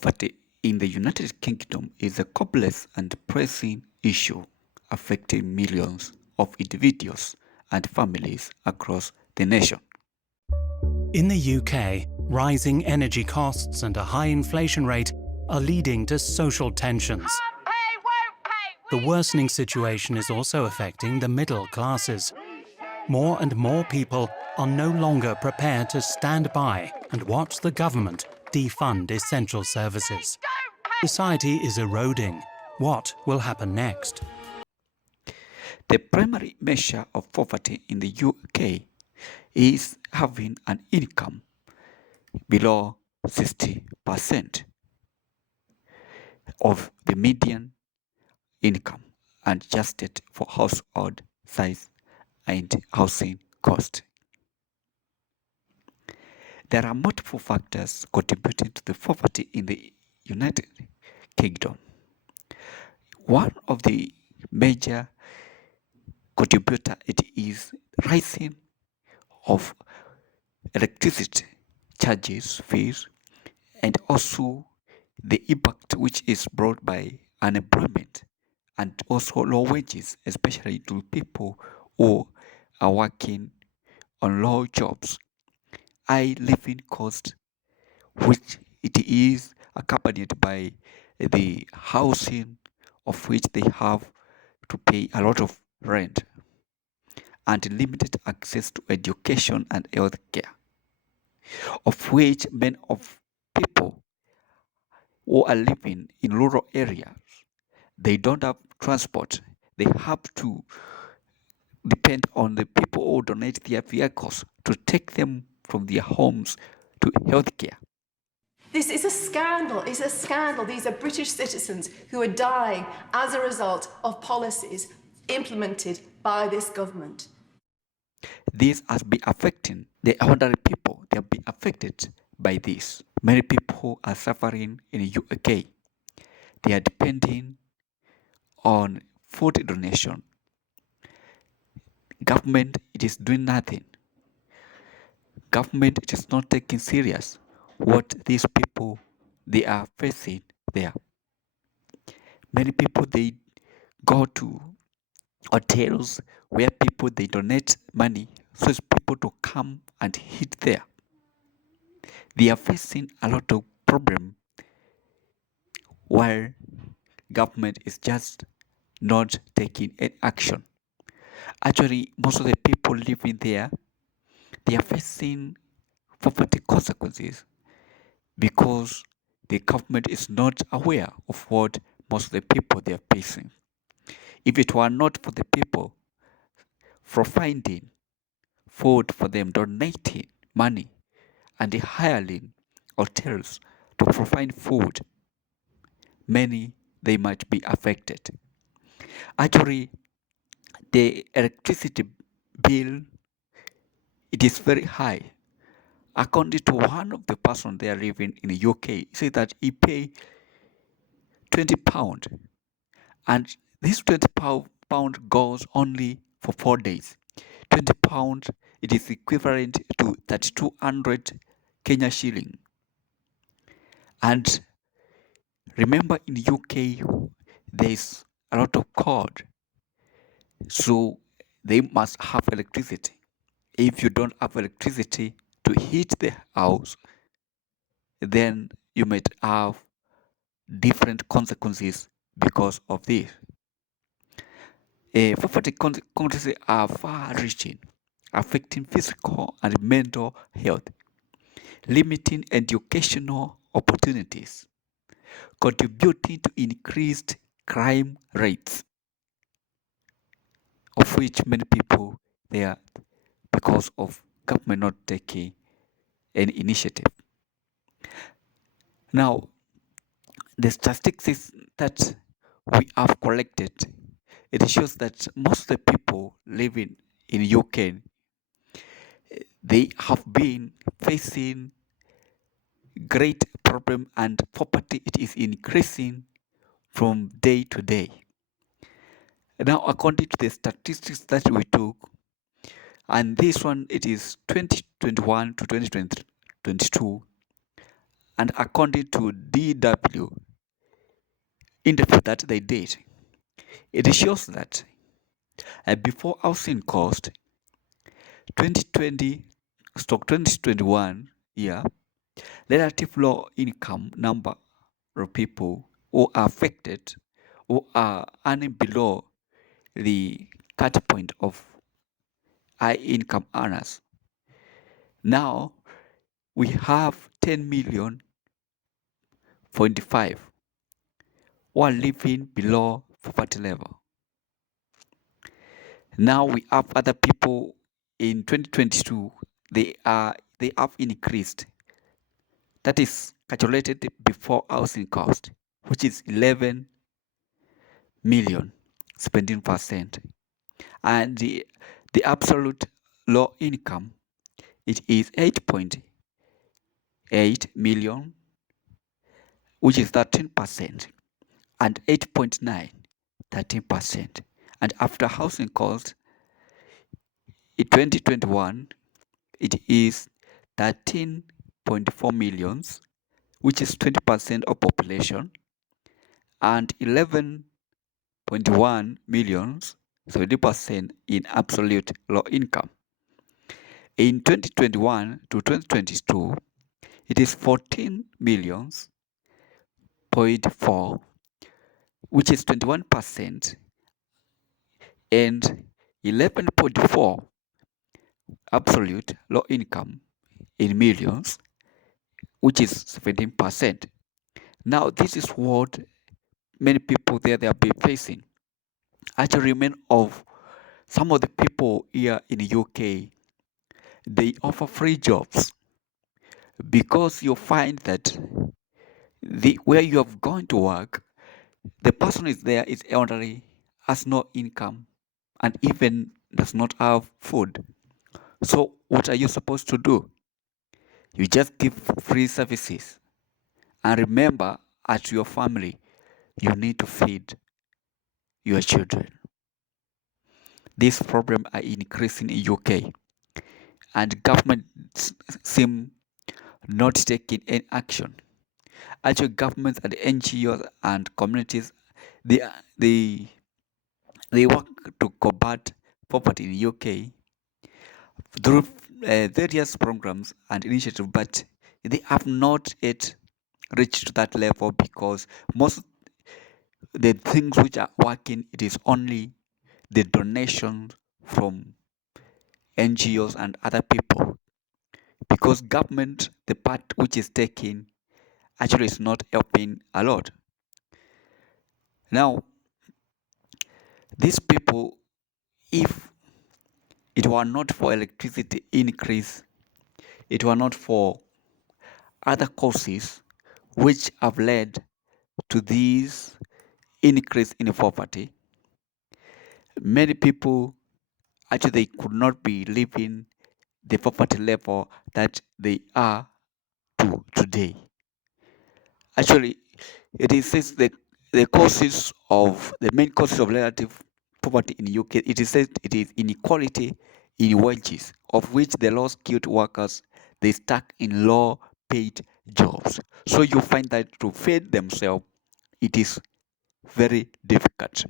Poverty in the United Kingdom is a complex and pressing issue affecting millions of individuals and families across the nation. In the UK, rising energy costs and a high inflation rate are leading to social tensions. The worsening situation is also affecting the middle classes. More and more people are no longer prepared to stand by and watch the government defund essential services. Society is eroding. What will happen next? The primary measure of poverty in the UK is having an income below 60% of the median income adjusted for household size and housing cost. There are multiple factors contributing to the poverty in the United Kingdom. One of the major contributor it is rising of electricity charges, fees, and also the impact which is brought by unemployment and also low wages, especially to people who are working on low jobs. High living cost, which it is accompanied by the housing of which they have to pay a lot of rent, and limited access to education and health care, of which many of people who are living in rural areas, they don't have transport. They have to depend on the people who donate their vehicles to take them from their homes to healthcare. This is a scandal. It's a scandal. These are British citizens who are dying as a result of policies implemented by this government. This has been affecting the ordinary people. They have been affected by this. Many people are suffering in the UK. They are depending on food donation. Government, it is doing nothing. Government, it is not taking serious what these people they are facing there. Many people they go to hotels where people they donate money so as people to come and eat there. They are facing a lot of problem while government is just not taking any action. Actually, most of the people living there, they are facing poverty consequences because the government is not aware of what most of the people they are facing. If it were not for the people providing food for them, donating money, and hiring hotels to provide food, many they might be affected. Actually, the electricity bill it is very high. According to one of the person there living in the UK, he said that he pay £20, and this £20 goes only for 4 days. £20 it is equivalent to 3200 Kenya shilling. And remember in the UK there is a lot of cold, so they must have electricity. If you don't have electricity to heat the house, then you might have different consequences because of this. Poverty consequences are far-reaching, affecting physical and mental health, limiting educational opportunities, contributing to increased crime rates, of which many people they are because of government not taking any initiative. Now, the statistics that we have collected, it shows that most of the people living in UK, they have been facing great problem and poverty. It is increasing from day to day. Now, according to the statistics that we took, and this one it is 2021 to 2022, And according to DW interview that they did, it shows that before housing cost 2020 stock 2021 year, relative low income number of people who are affected who are earning below the cut point of high income earners. Now we have 10 million 0.5 who are living below poverty level. Now we have other people in 2022, they have increased. That is calculated before housing cost, which is 11 million, 17%. And the absolute low income, it is 8.8 million, which is 13%, and 8.9, 13%. And after housing cost, in 2021, it is 13.4 millions, which is 20% of population, and 11.1 millions, 70% in absolute low income. In 2021 to 2022, it is 14 millions, 0.4, which is 21%, and 11.4 absolute low income in millions, which is 17%. Now, this is what many people there they have been facing. Actually, remain of some of the people here in the UK, they offer free jobs because you find that where you have gone to work, the person is there is elderly, has no income, and even does not have food. So what are you supposed to do? You just give free services. And remember, at your family, you need to feed your children. These problems are increasing in UK, and governments seem not taking any action. Actually, governments and NGOs and communities, they they they work to combat poverty in UK through various programs and initiatives, but they have not yet reached that level because most the things which are working, it is only the donations from NGOs and other people, because government, the part which is taking, actually is not helping a lot. Now, these people, if it were not for electricity increase, it were not for other causes which have led to this increase in poverty, many people actually they could not be living the poverty level that they are to today. Actually, it is says the causes of the main causes of relative poverty in UK. It is said it is inequality in wages, of which the low skilled workers they stuck in low paid jobs. So you find that to feed themselves, it is very difficult.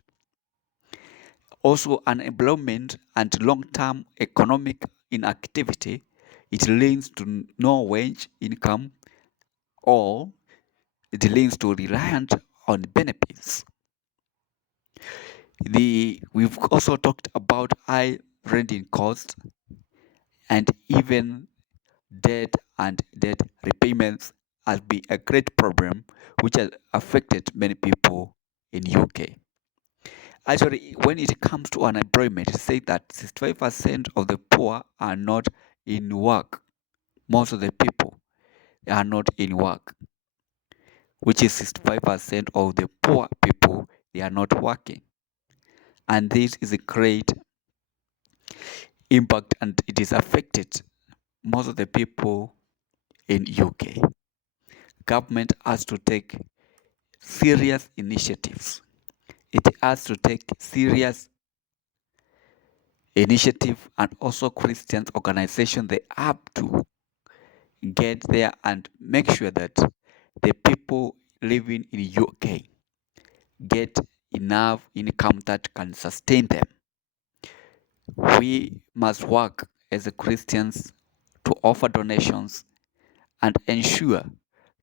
Also, unemployment and long-term economic inactivity, it leads to no wage income, or it leads to reliance on benefits. We've also talked about high renting costs and even debt and debt repayments has been a great problem which has affected many people in UK. Actually, when it comes to unemployment, it says that 65% of the poor are not in work. Most of the people are not in work, which is 65% of the poor people, they are not working. And this is a great impact, and it is affected most of the people in UK. Government has to take serious initiatives. It has to take serious initiative, and also Christian organization they have to get there and make sure that the people living in UK get enough income that can sustain them. We must work as a Christians to offer donations and ensure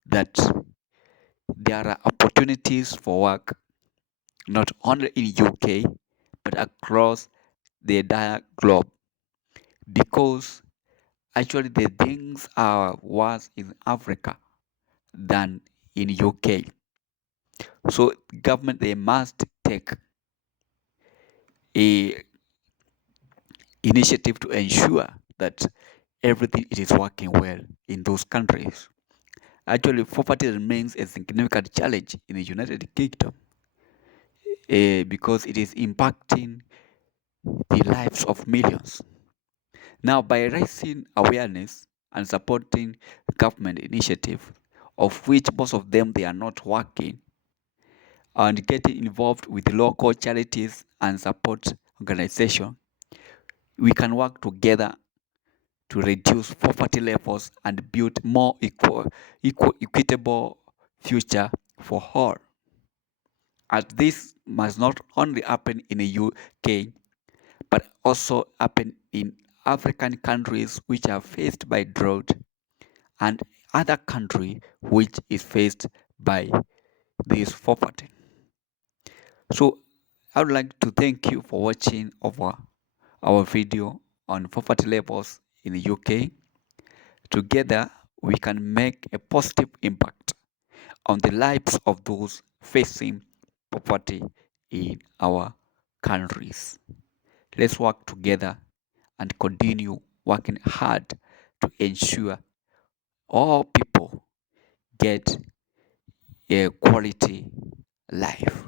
that there are opportunities for work not only in UK but across the entire globe, because actually the things are worse in Africa than in UK. So government, they must take a initiative to ensure that everything it is working well in those countries. Actually, poverty remains a significant challenge in the United Kingdom, because it is impacting the lives of millions. Now, by raising awareness and supporting government initiative, of which most of them they are not working, and getting involved with local charities and support organizations, we can work together to reduce poverty levels and build more equitable future for all. And this must not only happen in the UK, but also happen in African countries which are faced by drought, and other country which is faced by this poverty. So I would like to thank you for watching over our video on poverty levels in the UK. Together, we can make a positive impact on the lives of those facing poverty in our countries. Let's work together and continue working hard to ensure all people get a quality life.